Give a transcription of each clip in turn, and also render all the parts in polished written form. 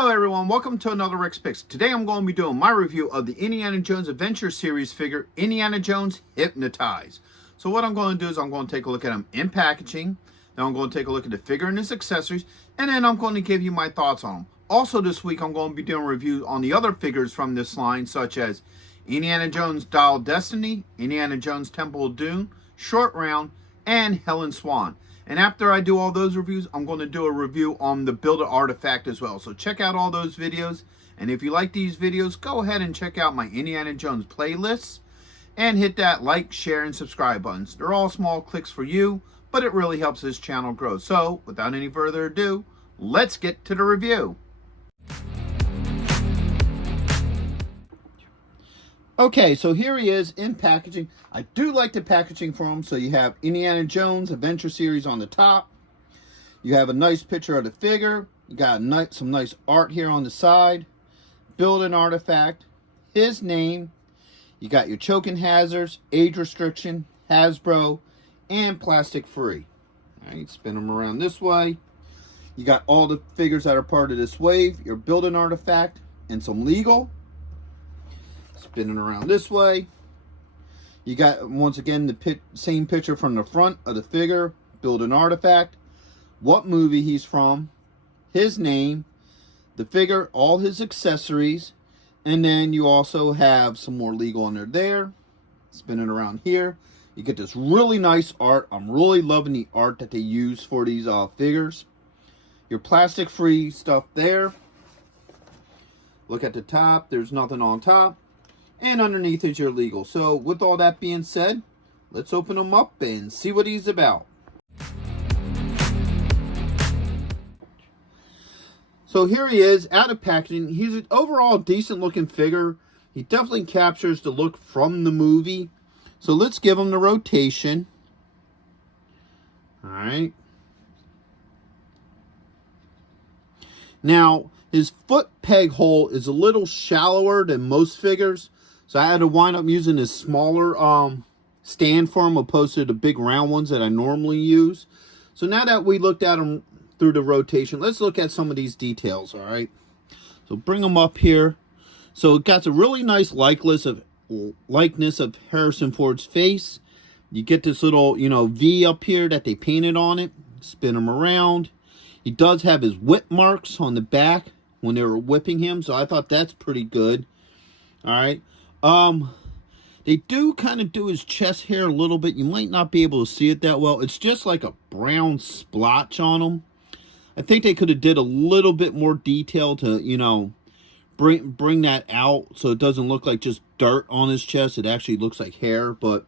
Hello everyone, welcome to another Rick's Picks. Today I'm going to be doing my review of the Indiana Jones Adventure Series figure, Indiana Jones Hypnotized. So what I'm going to do is I'm going to take a look at him in packaging, then I'm going to take a look at the figure and his accessories, and then I'm going to give you my thoughts on him. Also this week I'm going to be doing a review on the other figures from this line, such as Indiana Jones Dial of Destiny, Indiana Jones Temple of Doom, Short Round, and Helen Swan. And after I do all those reviews, I'm going to do a review on the Build a Artifact as well. So check out all those videos. And if you like these videos, go ahead and check out my Indiana Jones playlists. And hit that like, share, and subscribe buttons. They're all small clicks for you, but it really helps this channel grow. So without any further ado, let's get to the review. Okay, so here he is in packaging. I do like the packaging for him. So you have Indiana Jones Adventure Series on the top. You have a nice picture of the figure. You got some nice art here on the side. Build an artifact. His name. You got your choking hazards, age restriction, Hasbro, and plastic free. All right, spin them around this way. You got all the figures that are part of this wave. Your build an artifact and some legal. Spinning around this way. You got, once again, the same picture from the front of the figure. Build an artifact. What movie he's from. His name. The figure. All his accessories. And then you also have some more legal under there. Spinning around here. You get this really nice art. I'm really loving the art that they use for these figures. Your plastic free stuff there. Look at the top. There's nothing on top. And underneath is your legal. So with all that being said, let's open him up and see what he's about. So here he is out of packaging. He's an overall decent looking figure. He definitely captures the look from the movie. So let's give him the rotation. All right. Now, his foot peg hole is a little shallower than most figures. So I had to wind up using this smaller stand for him opposed to the big round ones that I normally use. So now that we looked at him through the rotation, let's look at some of these details, all right? So bring them up here. So it got a really nice likeness of Harrison Ford's face. You get this little, V up here that they painted on it. Spin him around. He does have his whip marks on the back when they were whipping him, so I thought that's pretty good. All right. They do kind of do his chest hair a little bit. You might not be able to see it that well. It's just like a brown splotch on him. I think they could have did a little bit more detail to, bring that out so it doesn't look like just dirt on his chest. It actually looks like hair, but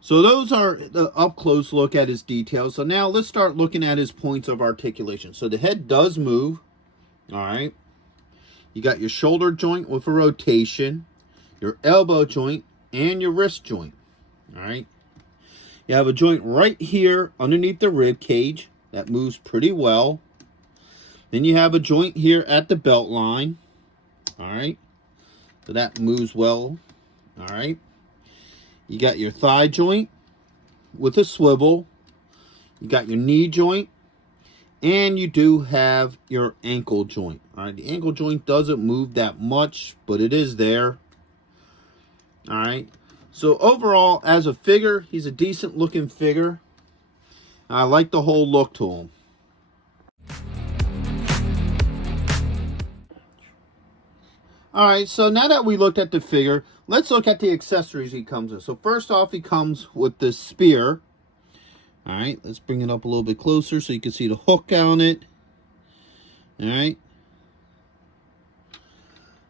so those are the up close look at his details. So now let's start looking at his points of articulation. So the head does move. All right. You got your shoulder joint with a rotation, your elbow joint, and your wrist joint. All right. You have a joint right here underneath the rib cage that moves pretty well. Then you have a joint here at the belt line. All right. So that moves well. All right. You got your thigh joint with a swivel. You got your knee joint. And you do have your ankle joint. All right, the ankle joint doesn't move that much, but it is there. All right. So overall, as a figure, he's a decent looking figure. I like the whole look to him. All right, so now that we looked at the figure, let's look at the accessories he comes with. So first off, he comes with this spear. All right, let's bring it up a little bit closer so you can see the hook on it. All right.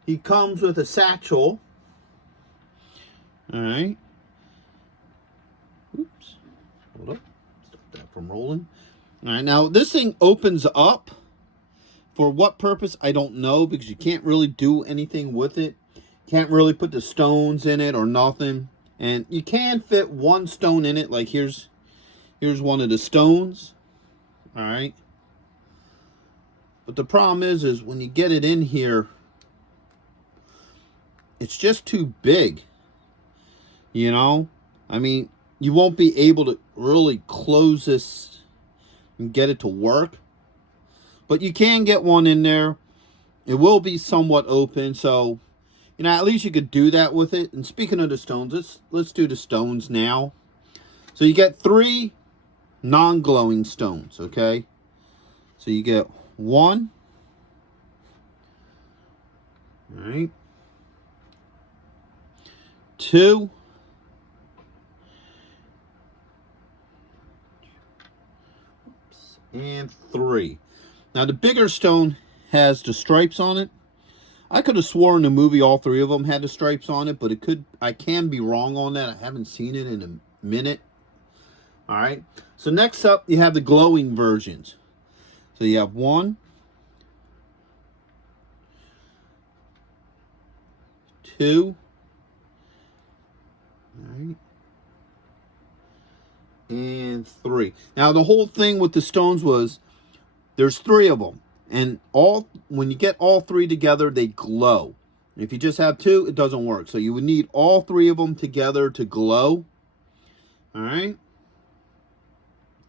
He comes with a satchel. All right. Oops. Hold up. Stop that from rolling. All right, now this thing opens up. For what purpose, I don't know, because you can't really do anything with it. Can't really put the stones in it or nothing. And you can fit one stone in it, like here's one of the stones. All right. But the problem is when you get it in here, it's just too big. I mean, you won't be able to really close this and get it to work. But you can get one in there. it will be somewhat open, so you know, at least you could do that with it. And speaking of the stones, let's do the stones now. So you get 3 non-glowing stones, okay? So you get 1, all right, 2, and 3. Now the bigger stone has the stripes on it. I could have sworn in the movie all 3 of them had the stripes on it, but I can be wrong on that. I haven't seen it in a minute. All right. So next up, you have the glowing versions. So you have 1, 2, all right, and 3. Now the whole thing with the stones was there's 3 of them, and when you get all 3 together, they glow. If you just have 2, it doesn't work. So you would need all 3 of them together to glow. All right.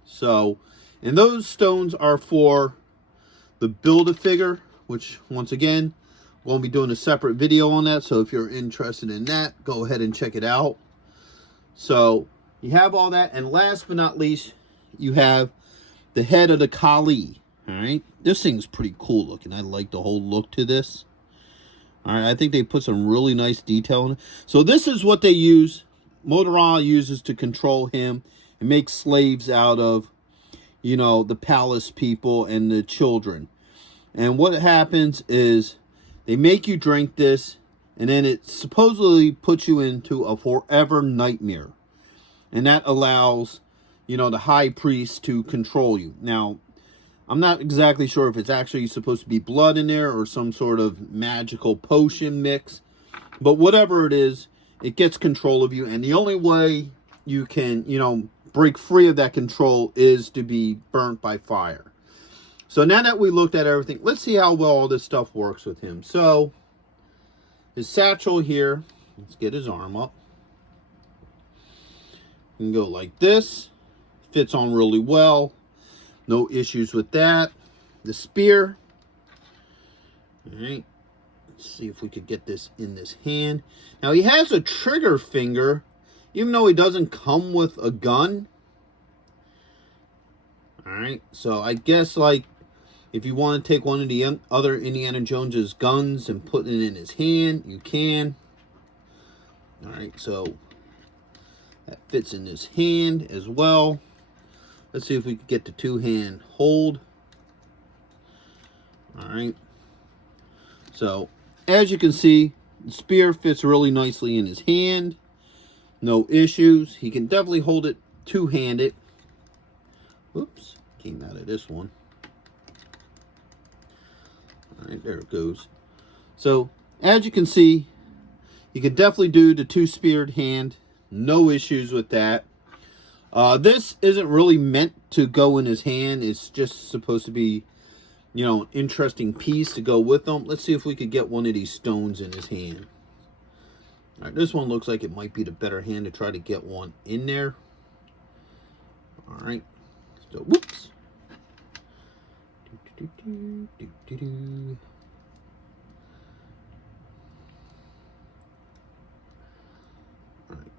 So, and those stones are for the Build-A-Figure, which once again, we'll be doing a separate video on that. So if you're interested in that, go ahead and check it out. So you have all that. And last but not least, you have the head of the Kali. All right. This thing's pretty cool looking. I like the whole look to this. All right. I think they put some really nice detail in it. So this is what they use. Motorola uses to control him and make slaves out of, you know, the palace people and the children. And what happens is they make you drink this, and then it supposedly puts you into a forever nightmare. And that allows, you know, the high priest to control you. Now, I'm not exactly sure if it's actually supposed to be blood in there or some sort of magical potion mix. But whatever it is, it gets control of you. And the only way you can, you know, break free of that control is to be burnt by fire. So now that we looked at everything, let's see how well all this stuff works with him. So his satchel here, let's get his arm up. You can go like this. Fits on really well. No issues with that. The spear. All right. Let's see if we could get this in this hand. Now he has a trigger finger, even though he doesn't come with a gun. All right. So I guess like if you want to take one of the other Indiana Jones's guns and put it in his hand, you can. All right. So that fits in his hand as well. Let's see if we can get the 2-hand hold. All right. So, as you can see, the spear fits really nicely in his hand. No issues. He can definitely hold it 2-handed. Oops, came out of this one. All right, there it goes. So, as you can see, you can definitely do the 2-speared hand. No issues with that. This isn't really meant to go in his hand. It's just supposed to be, you know, an interesting piece to go with them. Let's see if we could get one of these stones in his hand. All right, this one looks like it might be the better hand to try to get one in there. All right. So, whoops.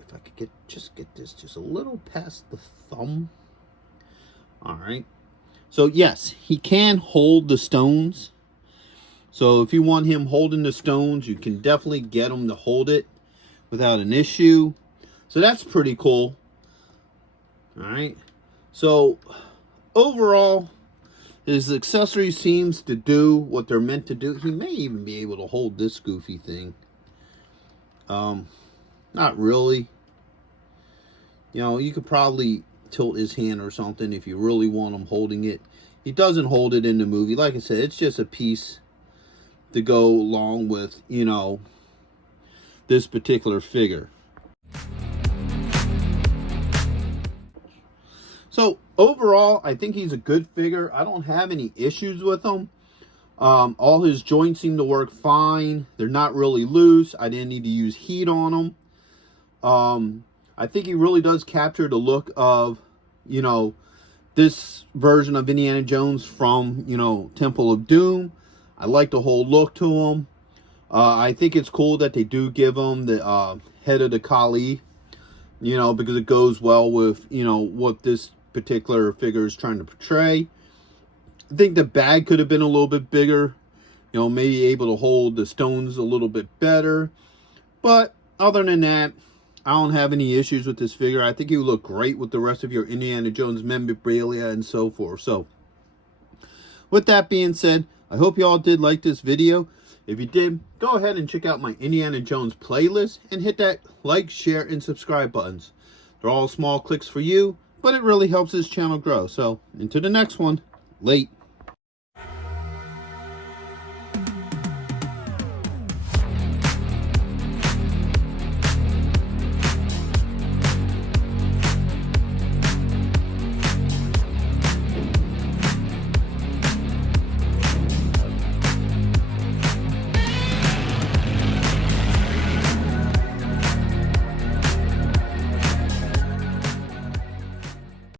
If I could just get this just a little past the thumb. All right. So yes, he can hold the stones. So if you want him holding the stones, you can definitely get him to hold it without an issue. So that's pretty cool. All right. So overall, his accessory seems to do what they're meant to do. He may even be able to hold this goofy thing. Not really. You know, you could probably tilt his hand or something if you really want him holding it. He doesn't hold it in the movie. Like I said, it's just a piece to go along with, you know, this particular figure. So overall, I think he's a good figure. I don't have any issues with him. All his joints seem to work fine. They're not really loose. I didn't need to use heat on them. I think he really does capture the look of, you know, this version of Indiana Jones from, you know, Temple of Doom. I like the whole look to them. I think it's cool that they do give him the head of the Kali, you know, because it goes well with, you know, what this particular figure is trying to portray. I think the bag could have been a little bit bigger, you know, maybe able to hold the stones a little bit better. But other than that, I don't have any issues with this figure. I think he would look great with the rest of your Indiana Jones memorabilia and so forth. So, with that being said, I hope you all did like this video. If you did, go ahead and check out my Indiana Jones playlist and hit that like, share, and subscribe buttons. They're all small clicks for you, but it really helps this channel grow. So, into the next one. Late.